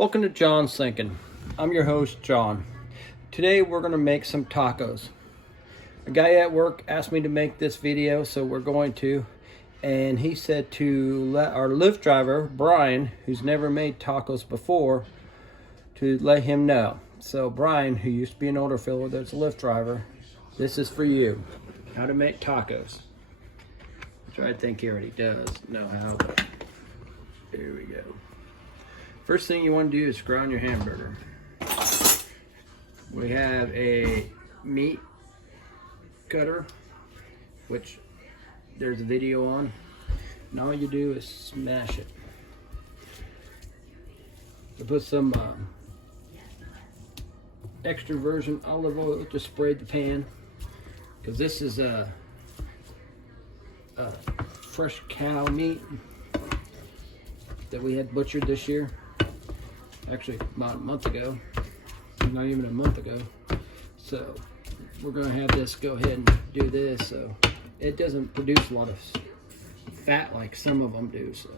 Welcome to John's Thinking. I'm your host, John. Today we're going to make some tacos. A guy at work asked me to make this video, so we're going to. And he said to let our Lyft driver, Brian, who's never made tacos before, to let him know. So Brian, who used to be an older fellow that's a Lyft driver, this is for you. How to make tacos. Which I think he already does know how, but here we go. First thing you want to do is ground your hamburger. We have a meat cutter, which there's a video on. And all you do is smash it. I put some extra virgin olive oil to spray the pan, because this is a fresh cow meat that we had butchered this year. Actually, about a month ago. Not even a month ago. So we're gonna have this go ahead and do this, so it doesn't produce a lot of fat like some of them do. So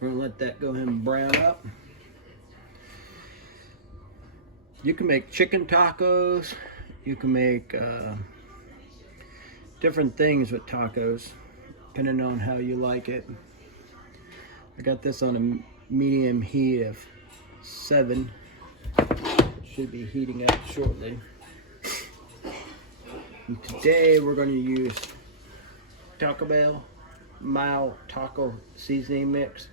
we're gonna let that go ahead and brown up. You can make chicken tacos. You can make different things with tacos, depending on how you like it. I got this on a medium heat of 7. Should be heating up shortly. And today we're going to use Taco Bell mild taco seasoning mix.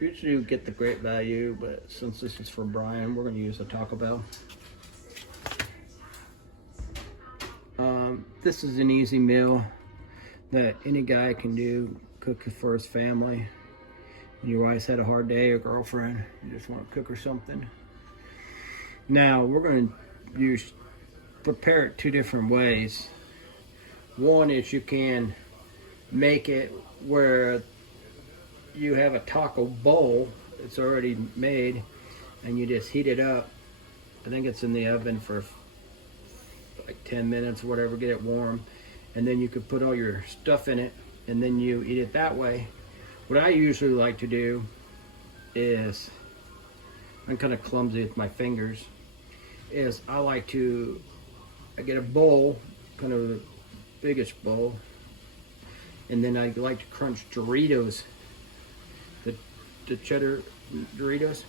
Usually we get the Great Value, but since this is for Brian, we're going to use the Taco Bell. This is an easy meal that any guy can do, cook for his family. When your wife's had a hard day, or girlfriend, you just want to cook her something. Now we're going to prepare it 2 different ways. One is you can make it where you have a taco bowl that's already made and you just heat it up. I think it's in the oven for like 10 minutes or whatever, get it warm, and then you could put all your stuff in it and then you eat it that way. What I usually like to do is, I'm kind of clumsy with my fingers, is I get a bowl, kind of the biggest bowl, and then I like to crunch Doritos, the cheddar Doritos,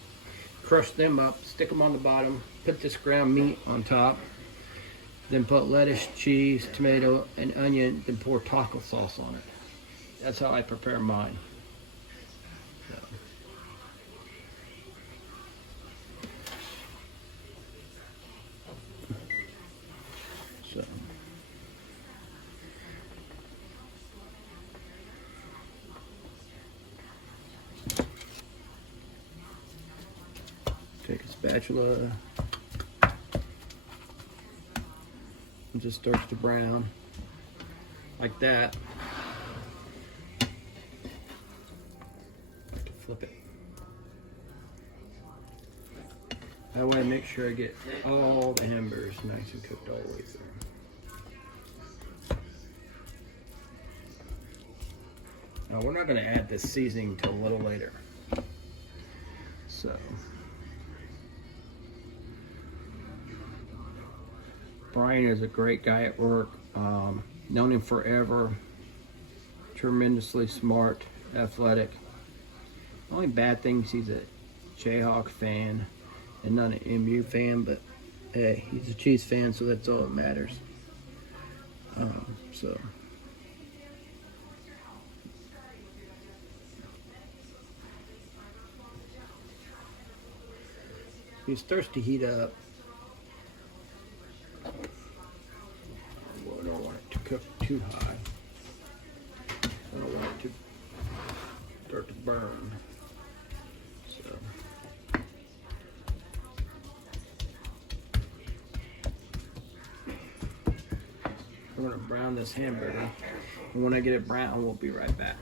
crush them up, stick them on the bottom, put this ground meat on top, then put lettuce, cheese, tomato, and onion, then pour taco sauce on it. That's how I prepare mine. So take a spatula and just starts to brown like that. Flip it. That way I make sure I get all the hamburgers nice and cooked all the way through. Now we're not going to add this seasoning till a little later. So Brian is a great guy at work. Known him forever. Tremendously smart, athletic. Only bad thing is he's a Jayhawk fan and not an MU fan, but hey, he's a Chiefs fan, so that's all that matters. So he starts to heat up. Well, I don't want it to cook too high. I don't want it to start to burn. So we're going to brown this hamburger, and when I get it brown, we'll be right back.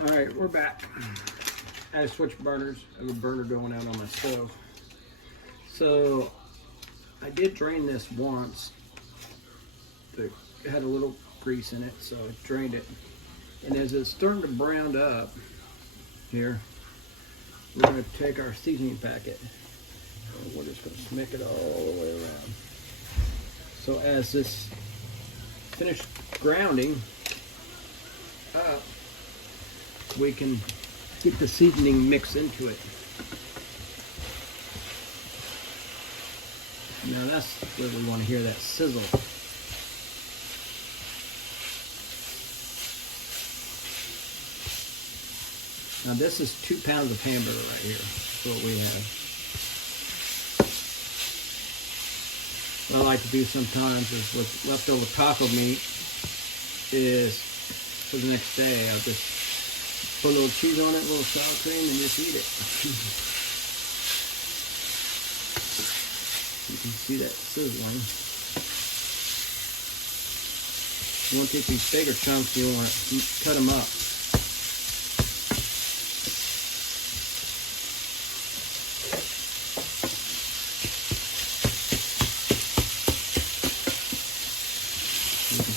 Alright, we're back. I had to switch burners. I have a burner going out on my stove. So I did drain this once. It had a little grease in it, so I drained it. And as it's starting to brown up here, we're going to take our seasoning packet and we're just going to smack it all the way around. So as this finished grounding up, we can get the seasoning mixed into it. Now that's where we want to hear that sizzle. Now this is 2 pounds of hamburger right here. That's what we have. What I like to do sometimes is with leftover taco meat is for the next day, I'll just put a little cheese on it, a little sour cream, and just eat it. You can see that sizzling. You want to take these bigger chunks, you want to cut them up.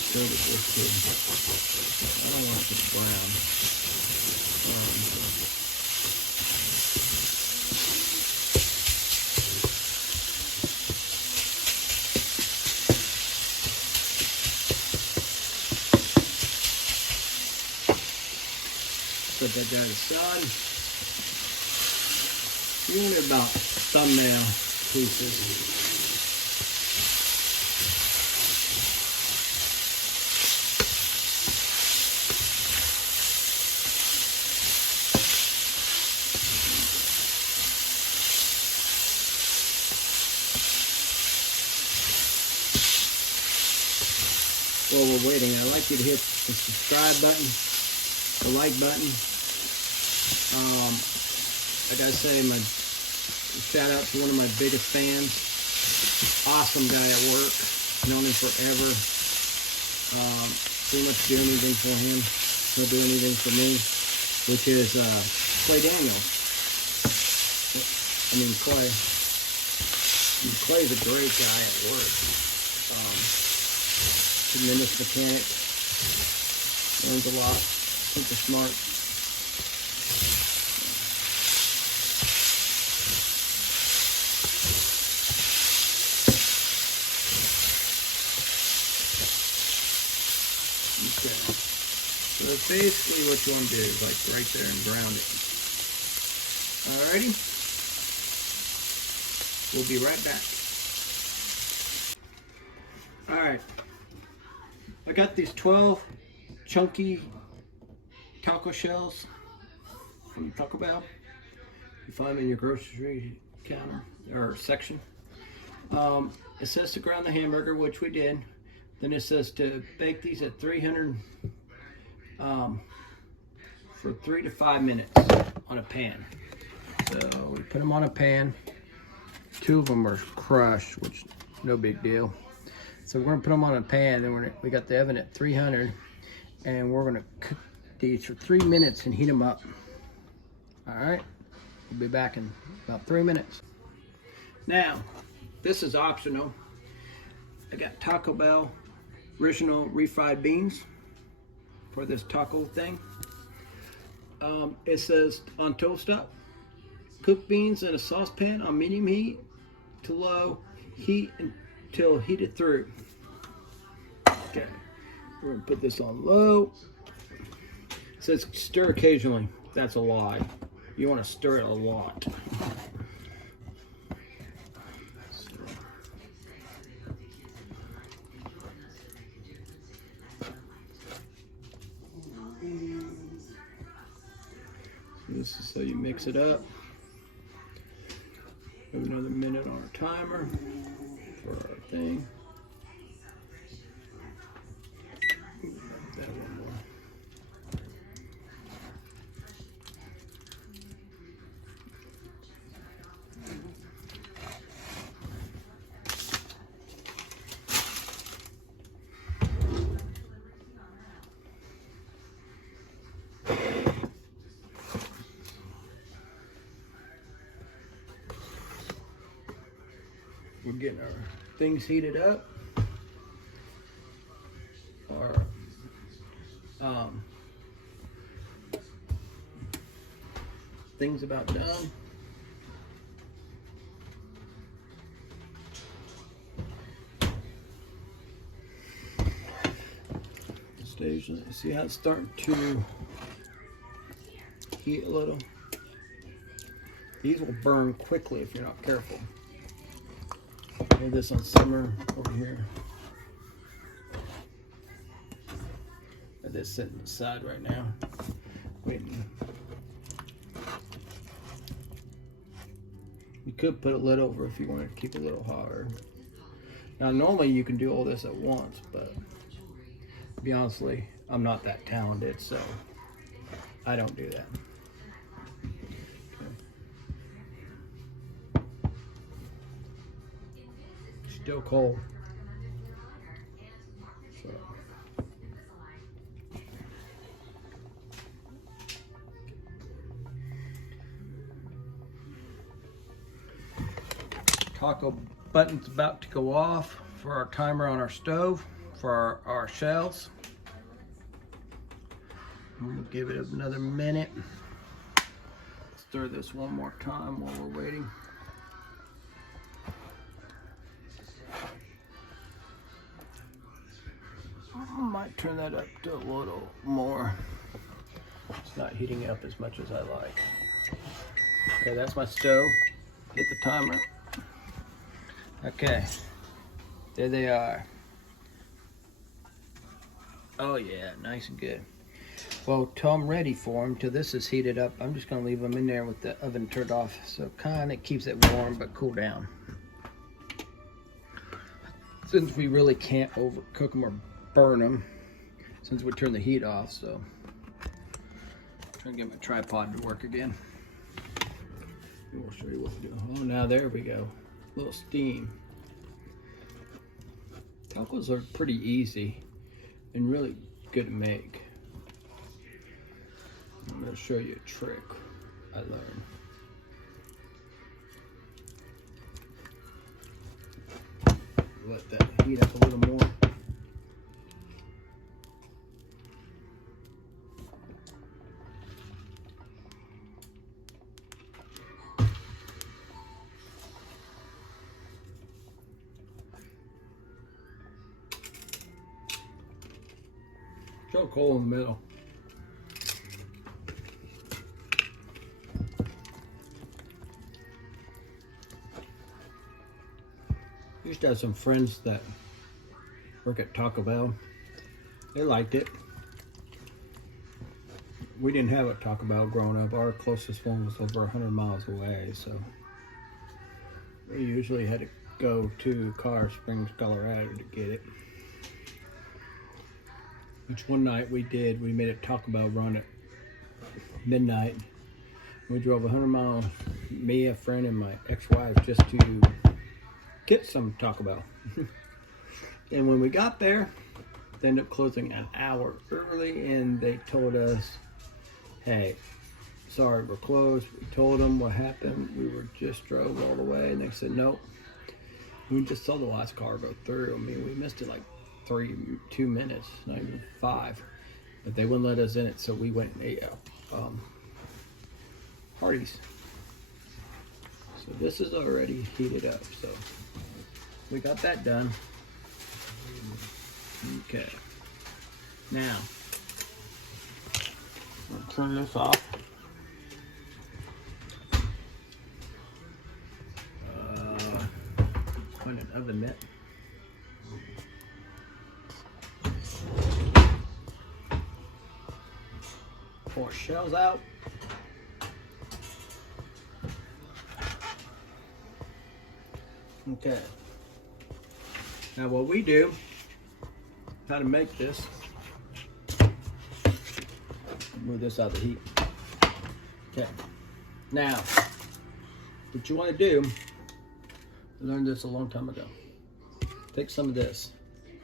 I don't want it to brown. Put that guy aside. You want about thumbnail pieces. While we're waiting, I'd like you to hit the subscribe button, the like button. I gotta say, my shout out to one of my biggest fans. Awesome guy at work, known him forever. Pretty much do anything for him, he'll do anything for me, which is Clay Daniels. Clay. Clay's a great guy at work. Tremendous mechanic, learns a lot, super smart. Okay, so that's basically what you want to do, is like right there and ground it. Alrighty, we'll be right back. Alright. I got these 12 chunky taco shells from Taco Bell. You find them in your grocery counter or section. It says to ground the hamburger, which we did. Then it says to bake these at 300 for 3 to 5 minutes on a pan. So we put them on a pan. 2 of them are crushed, which no big deal. So we're gonna put them on a pan, and we got the oven at 300, and we're gonna cook these for 3 minutes and heat them up. All right, we'll be back in about 3 minutes. Now, this is optional. I got Taco Bell original refried beans for this taco thing. It says on toast up, cook beans in a saucepan on medium heat to low heat until heated through. Okay, we're gonna put this on low. It says stir occasionally. That's a lie. You want to stir it a lot. This is so you mix it up. Have another minute on our timer for our thing. That one more. We're getting our things heated up. thing's about done. Stage, see how it's starting to heat a little. These will burn quickly if you're not careful. I have this on simmer over here. Got this sitting aside right now, waiting. You could put a lid over if you wanted to keep it a little hotter. Now, normally you can do all this at once, but to be honestly, I'm not that talented, so I don't do that. Still cold. So. Taco button's about to go off for our timer on our stove for our shells. We'll give it another minute. Stir this one more time while we're waiting. I might turn that up to a little more. It's not heating up as much as I like. Okay, that's my stove. Hit the timer. Okay, there they are. Oh yeah, nice and good. Well, till I'm ready for them, till this is heated up, I'm just gonna leave them in there with the oven turned off, so kind of keeps it warm but cool down. Since we really can't overcook them or burn them, since we turned the heat off, so I'm trying to get my tripod to work again. We'll show you what we do. Oh, now there we go. A little steam. Tacos are pretty easy and really good to make. I'm going to show you a trick I learned. Let that heat up a little more. Choke hole in the middle. I used to have some friends that work at Taco Bell. They liked it. We didn't have a Taco Bell growing up. Our closest one was over 100 miles away, so we usually had to go to Colorado Springs, Colorado to get it. Which one night we made a Taco Bell run at midnight. We drove 100 miles, me, a friend, and my ex-wife, just to get some Taco Bell. And when we got there, they ended up closing an hour early, and they told us, hey, sorry, we're closed. We told them what happened. We just drove all the way, and they said, nope. We just saw the last car go through. I mean, we missed it like 2 minutes, not even 5. But they wouldn't let us in it, so we went and ate Hardee's. So this is already heated up, so we got that done. Okay. Now, I'll turn this off. Find an oven mitt. Pour shells out. Okay. Now what we do, how to make this, move this out of the heat. Okay. Now, what you want to do, I learned this a long time ago. Take some of this,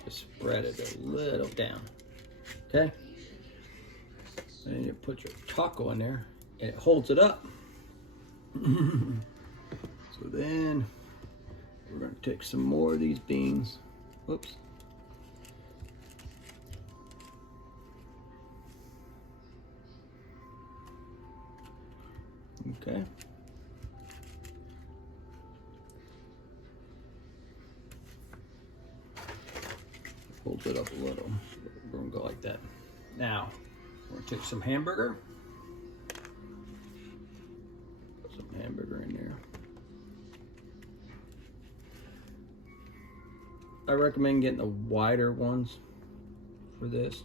just spread it a little down. Okay? And you put your taco in there, and it holds it up. So then, we're going to take some more of these beans. Whoops. Okay. Hold it up a little. We're gonna go like that. Now, we're gonna take some hamburger. Put some hamburger in there. I recommend getting the wider ones for this.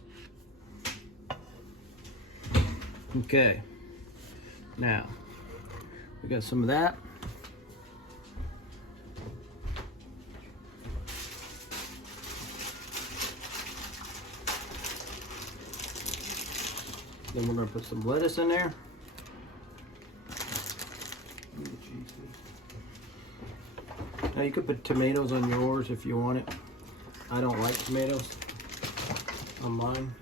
Okay. Now, we got some of that. Then we're gonna put some lettuce in there. Now you could put tomatoes on yours if you want it. I don't like tomatoes on mine.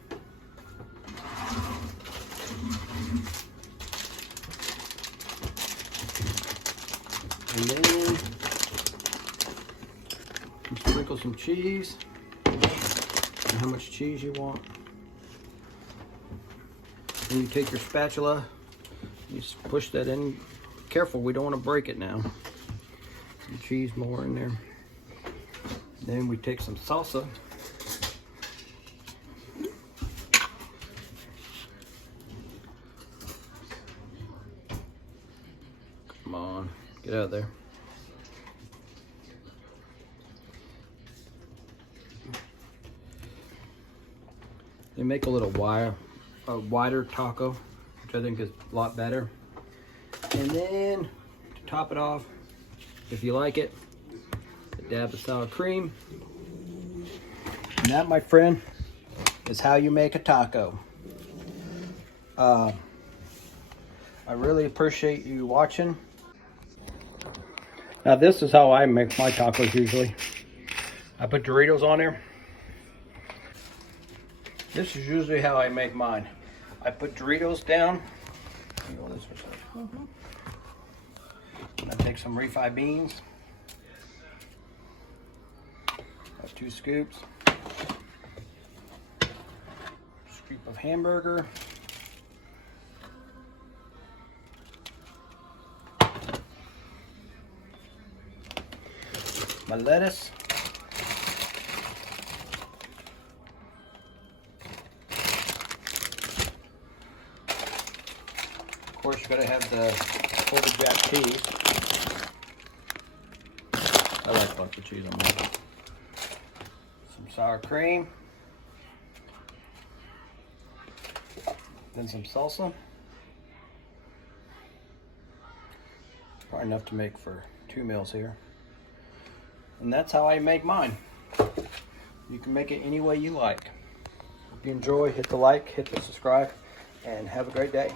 And then you sprinkle some cheese. And how much cheese you want. Then you take your spatula, you just push that in. Careful, we don't want to break it now. Some cheese more in there. Then we take some salsa. Come on, get out of there. They make a little wider taco, which I think is a lot better. And then to top it off, if you like it, a dab of sour cream. And that, my friend, is how you make a taco. I really appreciate you watching. Now this is how I make my tacos usually. I put Doritos on there. This is usually how I make mine. I put Doritos down. I take some refried beans. That's 2 scoops. Scoop of hamburger. My lettuce. Of course, you gotta have the Colby Jack cheese. I like lots of cheese on mine. Some sour cream. Then some salsa. Probably enough to make for 2 meals here. And that's how I make mine. You can make it any way you like. If you enjoy, hit the like, hit the subscribe, and have a great day.